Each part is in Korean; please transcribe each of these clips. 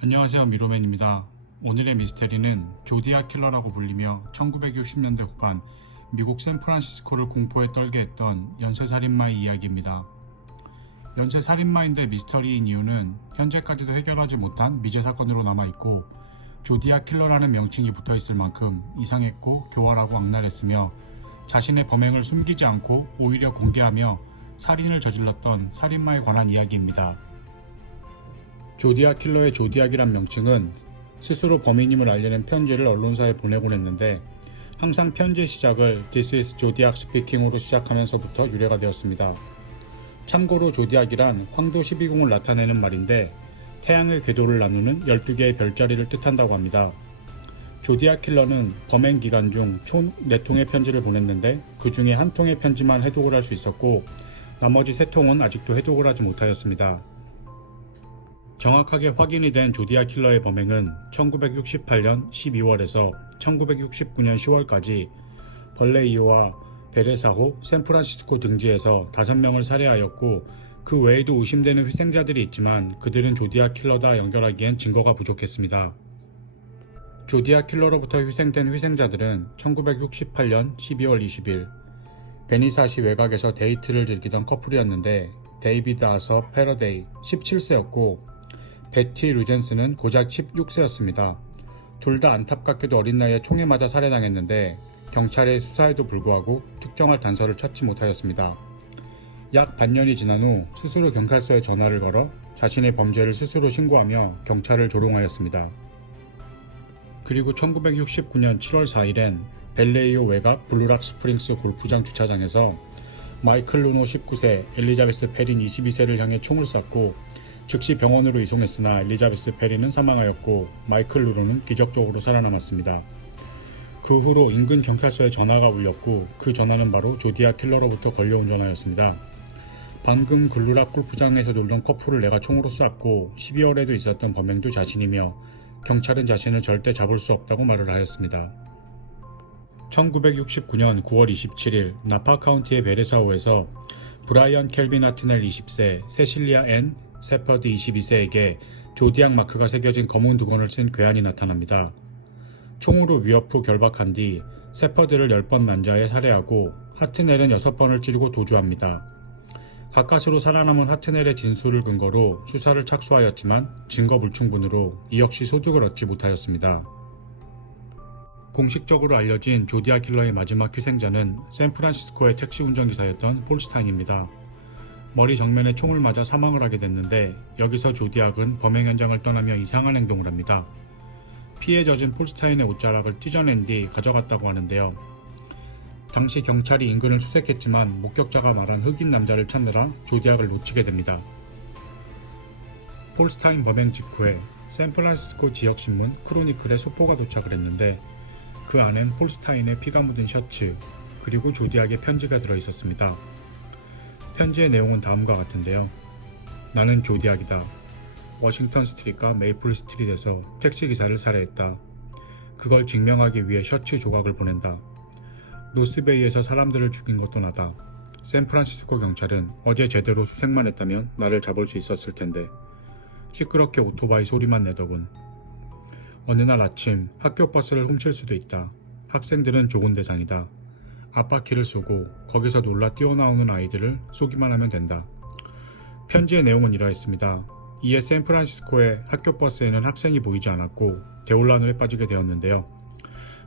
안녕하세요, 미로맨입니다. 오늘의 미스테리는 조디악 킬러라고 불리며 1960년대 후반 미국 샌프란시스코를 공포에 떨게 했던 연쇄살인마의 이야기입니다. 연쇄살인마인데 미스터리인 이유는 현재까지도 해결하지 못한 미제 사건으로 남아있고, 조디악 킬러라는 명칭이 붙어있을 만큼 이상했고 교활하고 악랄했으며, 자신의 범행을 숨기지 않고 오히려 공개하며 살인을 저질렀던 살인마에 관한 이야기입니다. 조디악 킬러의 조디악이란 명칭은 스스로 범인임을 알리는 편지를 언론사에 보내곤 했는데, 항상 편지의 시작을 This is Zodiac speaking으로 시작하면서부터 유래가 되었습니다. 참고로 조디악이란 황도 12궁을 나타내는 말인데, 태양의 궤도를 나누는 12개의 별자리를 뜻한다고 합니다. 조디악 킬러는 범행 기간 중 총 4통의 편지를 보냈는데, 그 중에 한 통의 편지만 해독을 할 수 있었고, 나머지 3통은 아직도 해독을 하지 못하였습니다. 정확하게 확인이 된 조디악 킬러의 범행은 1968년 12월에서 1969년 10월까지 벌레이오와 베레사호, 샌프란시스코 등지에서 5명을 살해하였고, 그 외에도 의심되는 희생자들이 있지만 그들은 조디악 킬러다 연결하기엔 증거가 부족했습니다. 조디악 킬러로부터 희생된 희생자들은 1968년 12월 20일 베니사시 외곽에서 데이트를 즐기던 커플이었는데, 데이비드 아서 패러데이 17세였고 베티 루젠스는 고작 16세였습니다. 둘 다 안타깝게도 어린 나이에 총에 맞아 살해당했는데, 경찰의 수사에도 불구하고 특정할 단서를 찾지 못하였습니다. 약 반년이 지난 후 스스로 경찰서에 전화를 걸어 자신의 범죄를 스스로 신고하며 경찰을 조롱하였습니다. 그리고 1969년 7월 4일엔 벨레이오 외곽 블루락 스프링스 골프장 주차장에서 마이클 루노 19세, 엘리자베스 페린 22세를 향해 총을 쐈고, 즉시 병원으로 이송했으나 엘리자베스 페린은 사망하였고, 마이클 루노는 기적적으로 살아남았습니다. 그 후로 인근 경찰서에 전화가 울렸고, 그 전화는 바로 조디악 킬러로부터 걸려온 전화였습니다. 방금 블루락 골프장에서 놀던 커플을 내가 총으로 쐈고 12월에도 있었던 범행도 자신이며, 경찰은 자신을 절대 잡을 수 없다고 말을 하였습니다. 1969년 9월 27일 나파 카운티의 베레사호에서 브라이언 켈빈 하트넬 20세, 세실리아 앤 세퍼드 22세에게 조디악 마크가 새겨진 검은 두건을 쓴 괴한이 나타납니다. 총으로 위협 후 결박한 뒤 세퍼드를 10번 난자해 살해하고, 하트넬은 6번을 찌르고 도주합니다. 가까스로 살아남은 하트넬의 진술을 근거로 수사를 착수하였지만 증거 불충분으로 이 역시 소득을 얻지 못하였습니다. 공식적으로 알려진 조디악 킬러의 마지막 희생자는 샌프란시스코의 택시 운전기사였던 폴 스타인입니다. 머리 정면에 총을 맞아 사망을 하게 됐는데, 여기서 조디악은 범행 현장을 떠나며 이상한 행동을 합니다. 피에 젖은 폴 스타인의 옷자락을 찢어낸 뒤 가져갔다고 하는데요. 당시 경찰이 인근을 수색했지만 목격자가 말한 흑인 남자를 찾느라 조디악을 놓치게 됩니다. 폴 스타인 범행 직후에 샌프란시스코 지역신문 크로니클에 소포가 도착을 했는데, 그 안엔 폴 스타인의 피가 묻은 셔츠, 그리고 조디악의 편지가 들어있었습니다. 편지의 내용은 다음과 같은데요. 나는 조디악이다. 워싱턴 스트리트과 메이플 스트리트에서 택시기사를 살해했다. 그걸 증명하기 위해 셔츠 조각을 보낸다. 노스베이에서 사람들을 죽인 것도 나다. 샌프란시스코 경찰은 어제 제대로 수색만 했다면 나를 잡을 수 있었을 텐데, 시끄럽게 오토바이 소리만 내더군. 어느 날 아침 학교 버스를 훔칠 수도 있다. 학생들은 조곤 대상이다. 앞바퀴를 쏘고 거기서 놀라 뛰어나오는 아이들을 쏘기만 하면 된다. 편지의 내용은 이러했습니다. 이에 샌프란시스코의 학교 버스에는 학생이 보이지 않았고 대혼란에 빠지게 되었는데요.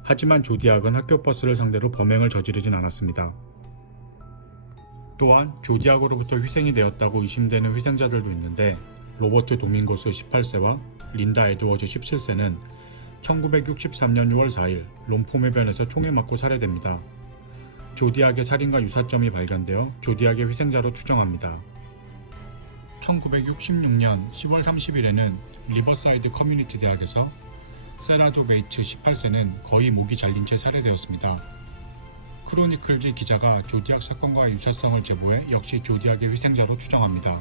하지만 조디악은 학교 버스를 상대로 범행을 저지르진 않았습니다. 또한 조디악으로부터 희생이 되었다고 의심되는 희생자들도 있는데, 로버트 도밍고스 18세와 린다 에드워즈 17세는 1963년 6월 4일 롬폼해변에서 총에 맞고 살해됩니다. 조디악의 살인과 유사점이 발견되어 조디악의 희생자로 추정합니다. 1966년 10월 30일에는 리버사이드 커뮤니티 대학에서 세라조 베이츠 18세는 거의 목이 잘린 채 살해되었습니다. 크로니클지 기자가 조디악 사건과 유사성을 제보해 역시 조디악의 희생자로 추정합니다.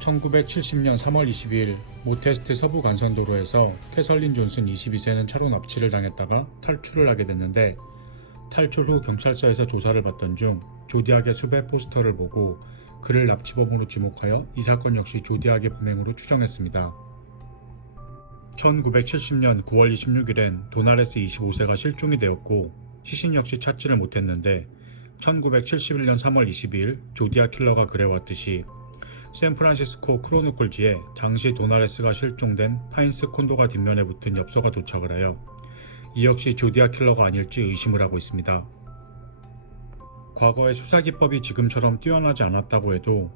1970년 3월 22일 모테스트 서부 간선도로에서 캐설린 존슨 22세는 차로 납치를 당했다가 탈출을 하게 됐는데, 탈출 후 경찰서에서 조사를 받던 중 조디악의 수배 포스터를 보고 그를 납치범으로 지목하여 이 사건 역시 조디악의 범행으로 추정했습니다. 1970년 9월 26일엔 도나레스 25세가 실종이 되었고 시신 역시 찾지를 못했는데 1971년 3월 22일 조디악 킬러가 그래왔듯이 샌프란시스코 크로니클지에 당시 도나레스가 실종된 파인스 콘도가 뒷면에 붙은 엽서가 도착을 하여 이 역시 조디악 킬러가 아닐지 의심을 하고 있습니다. 과거의 수사기법이 지금처럼 뛰어나지 않았다고 해도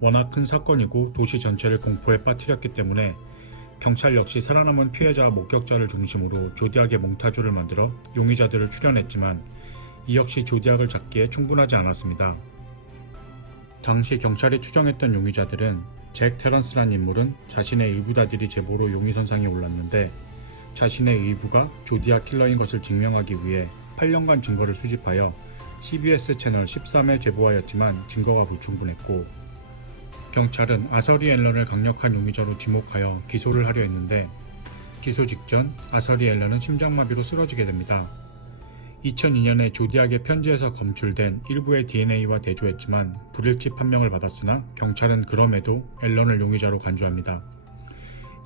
워낙 큰 사건이고 도시 전체를 공포에 빠뜨렸기 때문에 경찰 역시 살아남은 피해자와 목격자를 중심으로 조디악의 몽타주를 만들어 용의자들을 추려냈지만 이 역시 조디악을 잡기에 충분하지 않았습니다. 당시 경찰이 추정했던 용의자들은 잭 테런스란 인물은 자신의 일부다들이 제보로 용의선상에 올랐는데 자신의 일부가 조디악 킬러인 것을 증명하기 위해 8년간 증거를 수집하여 CBS 채널 13에 제보하였지만 증거가 불충분했고 경찰은 아서리 앨런을 강력한 용의자로 지목하여 기소를 하려 했는데 기소 직전 아서리 앨런은 심장마비로 쓰러지게 됩니다. 2002년에 조디악의 편지에서 검출된 일부의 DNA와 대조했지만 불일치 판명을 받았으나 경찰은 그럼에도 앨런을 용의자로 간주합니다.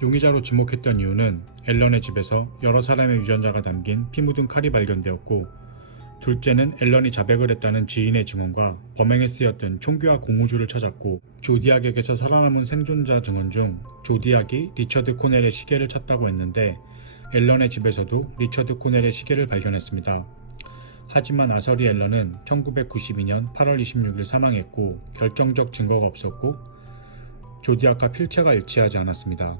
용의자로 지목했던 이유는 앨런의 집에서 여러 사람의 유전자가 담긴 피 묻은 칼이 발견되었고 둘째는 앨런이 자백을 했다는 지인의 증언과 범행에 쓰였던 총기와 고무줄을 찾았고 조디악에게서 살아남은 생존자 증언 중 조디악이 리처드 코넬의 시계를 찾다고 했는데 앨런의 집에서도 리처드 코넬의 시계를 발견했습니다. 하지만 아서리 앨런은 1992년 8월 26일 사망했고 결정적 증거가 없었고 조디악과 필체가 일치하지 않았습니다.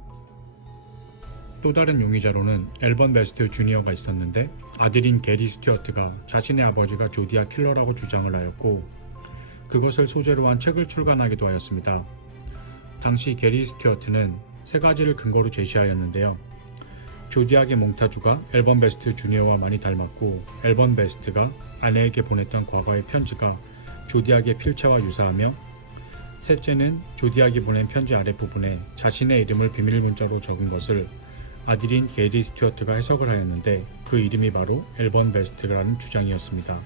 또 다른 용의자로는 앨번 베스트 주니어가 있었는데 아들인 게리 스튜어트가 자신의 아버지가 조디악 킬러라고 주장을 하였고 그것을 소재로 한 책을 출간하기도 하였습니다. 당시 게리 스튜어트는 세 가지를 근거로 제시하였는데요. 조디악의 몽타주가 앨번 베스트 주니어와 많이 닮았고 앨번 베스트가 아내에게 보냈던 과거의 편지가 조디악의 필체와 유사하며 셋째는 조디악이 보낸 편지 아랫부분에 자신의 이름을 비밀 문자로 적은 것을 아들인 게리 스튜어트가 해석을 하였는데 그 이름이 바로 앨번 베스트라는 주장이었습니다.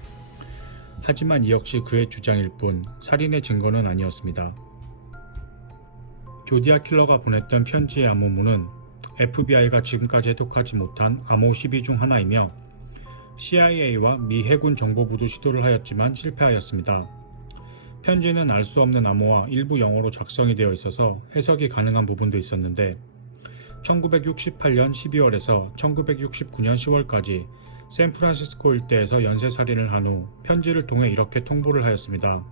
하지만 이 역시 그의 주장일 뿐 살인의 증거는 아니었습니다. 조디악 킬러가 보냈던 편지의 암호문은 FBI가 지금까지 해독하지 못한 암호 12 중 하나이며 CIA와 미 해군 정보부도 시도를 하였지만 실패하였습니다. 편지는 알 수 없는 암호와 일부 영어로 작성이 되어 있어서 해석이 가능한 부분도 있었는데 1968년 12월에서 1969년 10월까지 샌프란시스코 일대에서 연쇄살인을 한 후 편지를 통해 이렇게 통보를 하였습니다.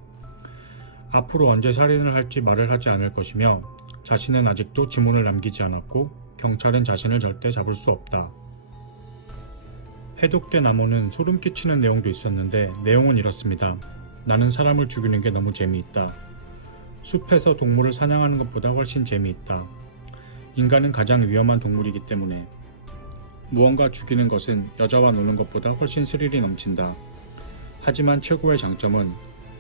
앞으로 언제 살인을 할지 말을 하지 않을 것이며 자신은 아직도 지문을 남기지 않았고 경찰은 자신을 절대 잡을 수 없다. 해독된 암호는 소름 끼치는 내용도 있었는데 내용은 이렇습니다. 나는 사람을 죽이는 게 너무 재미있다. 숲에서 동물을 사냥하는 것보다 훨씬 재미있다. 인간은 가장 위험한 동물이기 때문에 무언가 죽이는 것은 여자와 노는 것보다 훨씬 스릴이 넘친다. 하지만 최고의 장점은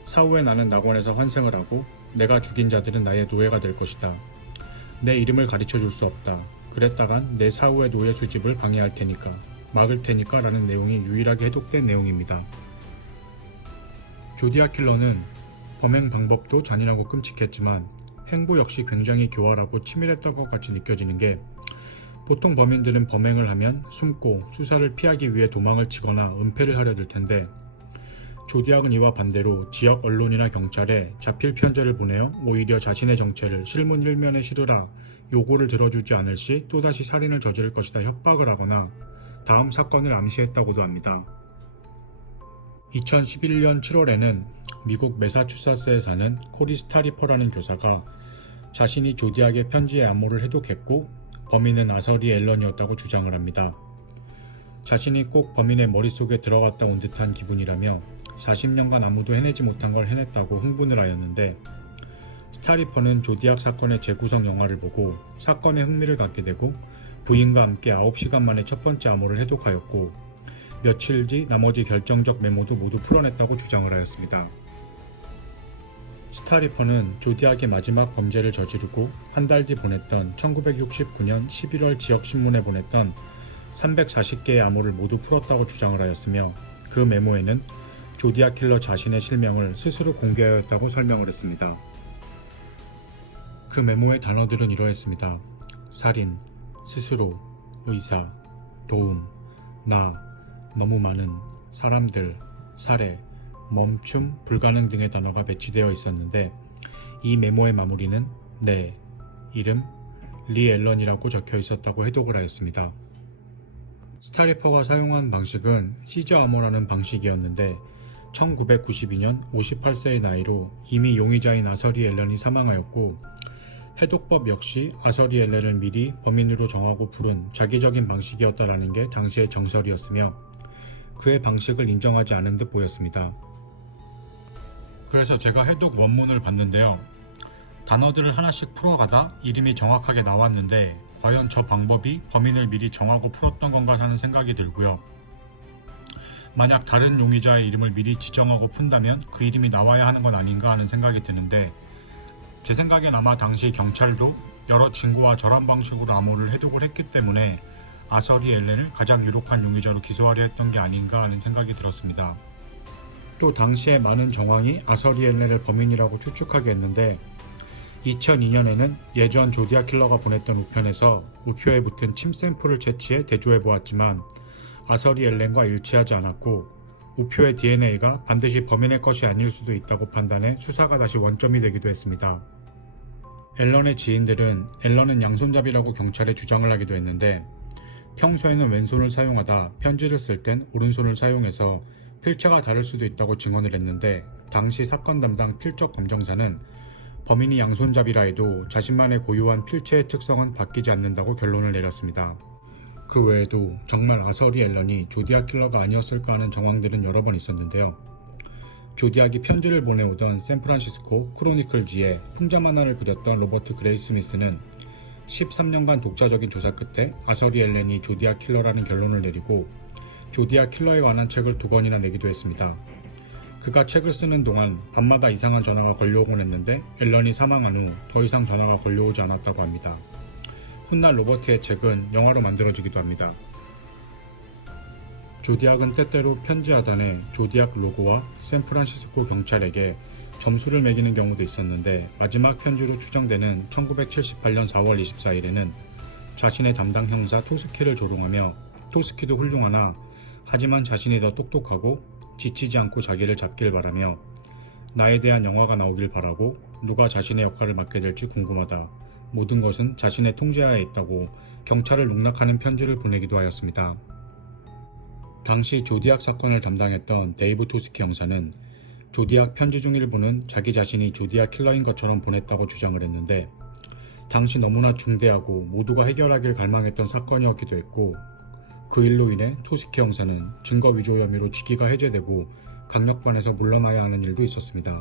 사후에 나는 낙원에서 환생을 하고 내가 죽인 자들은 나의 노예가 될 것이다. 내 이름을 가르쳐 줄 수 없다. 그랬다간 내 사후의 노예 수집을 방해할 테니까, 막을 테니까 라는 내용이 유일하게 해독된 내용입니다. 조디악 킬러는 범행 방법도 잔인하고 끔찍했지만 행보 역시 굉장히 교활하고 치밀했던 것 같이 느껴지는 게 보통 범인들은 범행을 하면 숨고 수사를 피하기 위해 도망을 치거나 은폐를 하려 들 텐데 조디악은 이와 반대로 지역 언론이나 경찰에 자필 편지를 보내어 오히려 자신의 정체를 실문 일면에 실으라 요구를 들어주지 않을 시 또다시 살인을 저지를 것이다 협박을 하거나 다음 사건을 암시했다고도 합니다. 2011년 7월에는 미국 매사추세츠에 사는 코리 스타리퍼라는 교사가 자신이 조디악의 편지의 암호를 해독했고 범인은 아서리 앨런이었다고 주장을 합니다. 자신이 꼭 범인의 머릿속에 들어갔다 온 듯한 기분이라며 40년간 아무도 해내지 못한 걸 해냈다고 흥분을 하였는데 스타리퍼는 조디악 사건의 재구성 영화를 보고 사건에 흥미를 갖게 되고 부인과 함께 9시간 만에 첫 번째 암호를 해독하였고 며칠 뒤 나머지 결정적 메모도 모두 풀어냈다고 주장을 하였습니다. 스타리퍼는 조디악의 마지막 범죄를 저지르고 한 달 뒤 보냈던 1969년 11월 지역신문에 보냈던 340개의 암호를 모두 풀었다고 주장을 하였으며 그 메모에는 조디악 킬러 자신의 실명을 스스로 공개하였다고 설명을 했습니다. 그 메모의 단어들은 이러했습니다. 살인, 스스로, 의사, 도움, 나, 너무 많은, 사람들, 살해, 멈춤, 불가능 등의 단어가 배치되어 있었는데 이 메모의 마무리는 네, 이름, 리 앨런이라고 적혀 있었다고 해독을 하였습니다. 스타리퍼가 사용한 방식은 시저 아머라는 방식이었는데 1992년 58세의 나이로 이미 용의자인 아서리 앨런이 사망하였고 해독법 역시 아서리 앨런을 미리 범인으로 정하고 부른 자기적인 방식이었다라는 게 당시의 정설이었으며 그의 방식을 인정하지 않은 듯 보였습니다. 그래서 제가 해독 원문을 봤는데요. 단어들을 하나씩 풀어가다 이름이 정확하게 나왔는데 과연 저 방법이 범인을 미리 정하고 풀었던 건가 하는 생각이 들고요. 만약 다른 용의자의 이름을 미리 지정하고 푼다면 그 이름이 나와야 하는 건 아닌가 하는 생각이 드는데 제 생각엔 아마 당시 경찰도 여러 친구와 저런 방식으로 암호를 해독을 했기 때문에 아서리 앨런을 가장 유력한 용의자로 기소하려 했던 게 아닌가 하는 생각이 들었습니다. 또 당시의 많은 정황이 아서리 앨런을 범인이라고 추측하게 했는데 2002년에는 예전 조디악 킬러가 보냈던 우편에서 우표에 붙은 침 샘플을 채취해 대조해 보았지만 아서리 앨런과 일치하지 않았고 우표의 DNA가 반드시 범인의 것이 아닐 수도 있다고 판단해 수사가 다시 원점이 되기도 했습니다. 앨런의 지인들은 앨런은 양손잡이라고 경찰에 주장을 하기도 했는데 평소에는 왼손을 사용하다 편지를 쓸 땐 오른손을 사용해서 필체가 다를 수도 있다고 증언을 했는데 당시 사건 담당 필적 검정사는 범인이 양손잡이라 해도 자신만의 고유한 필체의 특성은 바뀌지 않는다고 결론을 내렸습니다. 그 외에도 정말 아서리 앨런이 조디악 킬러가 아니었을까 하는 정황들은 여러 번 있었는데요. 조디악이 편지를 보내오던 샌프란시스코 크로니클지에 풍자 만화를 그렸던 로버트 그레이 스미스는 13년간 독자적인 조사 끝에 아서리 앨런이 조디악 킬러라는 결론을 내리고 조디악 킬러에 관한 책을 2권이나 내기도 했습니다. 그가 책을 쓰는 동안 밤마다 이상한 전화가 걸려오곤 했는데 앨런이 사망한 후 더 이상 전화가 걸려오지 않았다고 합니다. 훗날 로버트의 책은 영화로 만들어지기도 합니다. 조디악은 때때로 편지 하단에 조디악 로고와 샌프란시스코 경찰에게 점수를 매기는 경우도 있었는데 마지막 편지로 추정되는 1978년 4월 24일에는 자신의 담당 형사 토스키를 조롱하며 토스키도 훌륭하나 하지만 자신이 더 똑똑하고 지치지 않고 자기를 잡길 바라며 나에 대한 영화가 나오길 바라고 누가 자신의 역할을 맡게 될지 궁금하다. 모든 것은 자신의 통제하에 있다고 경찰을 농락하는 편지를 보내기도 하였습니다. 당시 조디악 사건을 담당했던 데이브 토스키 형사는 조디악 편지 중 일부는 자기 자신이 조디악 킬러인 것처럼 보냈다고 주장을 했는데 당시 너무나 중대하고 모두가 해결하길 갈망했던 사건이었기도 했고 그 일로 인해 토스키 형사는 증거 위조 혐의로 직위가 해제되고 강력반에서 물러나야 하는 일도 있었습니다.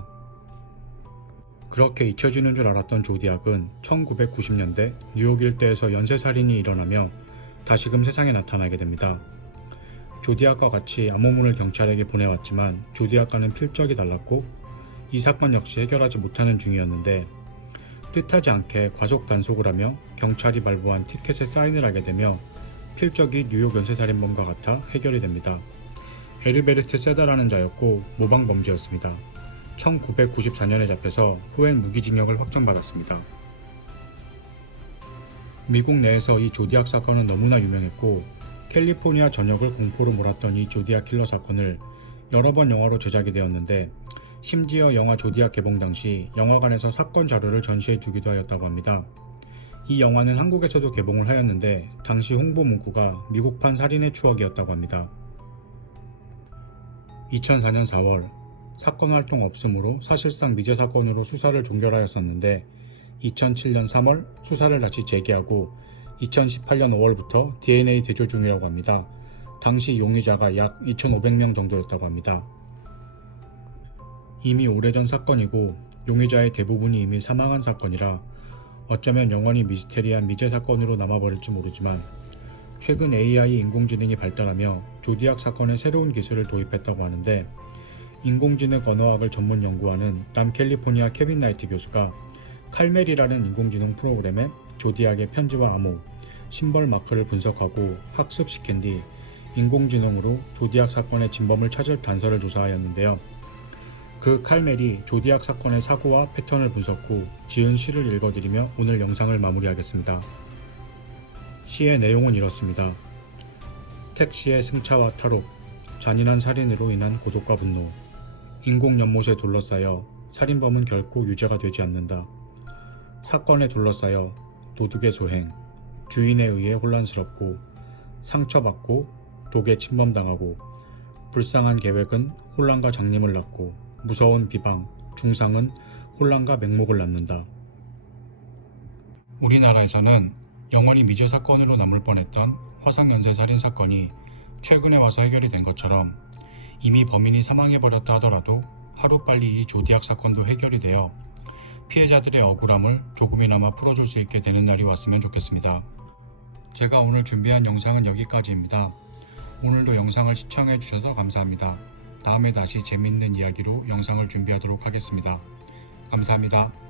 그렇게 잊혀지는 줄 알았던 조디악은 1990년대 뉴욕 일대에서 연쇄살인이 일어나며 다시금 세상에 나타나게 됩니다. 조디악과 같이 암호문을 경찰에게 보내왔지만 조디악과는 필적이 달랐고 이 사건 역시 해결하지 못하는 중이었는데 뜻하지 않게 과속 단속을 하며 경찰이 발부한 티켓에 사인을 하게 되며 필적이 뉴욕 연쇄살인범과 같아 해결이 됩니다. 에르베르트 세다라는 자였고 모방범죄였습니다. 1994년에 잡혀서 후엔 무기징역을 확정받았습니다. 미국 내에서 이 조디악 사건은 너무나 유명했고 캘리포니아 전역을 공포로 몰았던 이 조디악 킬러 사건을 여러 번 영화로 제작이 되었는데 심지어 영화 조디악 개봉 당시 영화관에서 사건 자료를 전시해 주기도 하였다고 합니다. 이 영화는 한국에서도 개봉을 하였는데 당시 홍보 문구가 미국판 살인의 추억이었다고 합니다. 2004년 4월 사건 활동 없음으로 사실상 미제 사건으로 수사를 종결하였었는데 2007년 3월 수사를 다시 재개하고 2018년 5월부터 DNA 대조 중이라고 합니다. 당시 용의자가 약 2,500명 정도였다고 합니다. 이미 오래전 사건이고 용의자의 대부분이 이미 사망한 사건이라 어쩌면 영원히 미스테리한 미제 사건으로 남아버릴지 모르지만 최근 AI 인공지능이 발달하며 조디악 사건에 새로운 기술을 도입했다고 하는데 인공지능 언어학을 전문 연구하는 남캘리포니아 케빈 나이트 교수가 칼멜이라는 인공지능 프로그램에 조디악의 편지와 암호, 심벌 마크를 분석하고 학습시킨 뒤 인공지능으로 조디악 사건의 진범을 찾을 단서를 조사하였는데요. 그 칼멜이 조디악 사건의 사고와 패턴을 분석 후 지은 시를 읽어드리며 오늘 영상을 마무리하겠습니다. 시의 내용은 이렇습니다. 택시의 승차와 탈옥, 잔인한 살인으로 인한 고독과 분노, 인공연못에 둘러싸여 살인범은 결코 유죄가 되지 않는다. 사건에 둘러싸여 도둑의 소행, 주인에 의해 혼란스럽고 상처받고 독에 침범당하고 불쌍한 계획은 혼란과 장님을 낳고 무서운 비방, 중상은 혼란과 맹목을 낳는다. 우리나라에서는 영원히 미제 사건으로 남을 뻔했던 화상연쇄살인 사건이 최근에 와서 해결이 된 것처럼 이미 범인이 사망해버렸다 하더라도 하루빨리 이 조디악 사건도 해결이 되어 피해자들의 억울함을 조금이나마 풀어줄 수 있게 되는 날이 왔으면 좋겠습니다. 제가 오늘 준비한 영상은 여기까지입니다. 오늘도 영상을 시청해주셔서 감사합니다. 다음에 다시 재미있는 이야기로 영상을 준비하도록 하겠습니다. 감사합니다.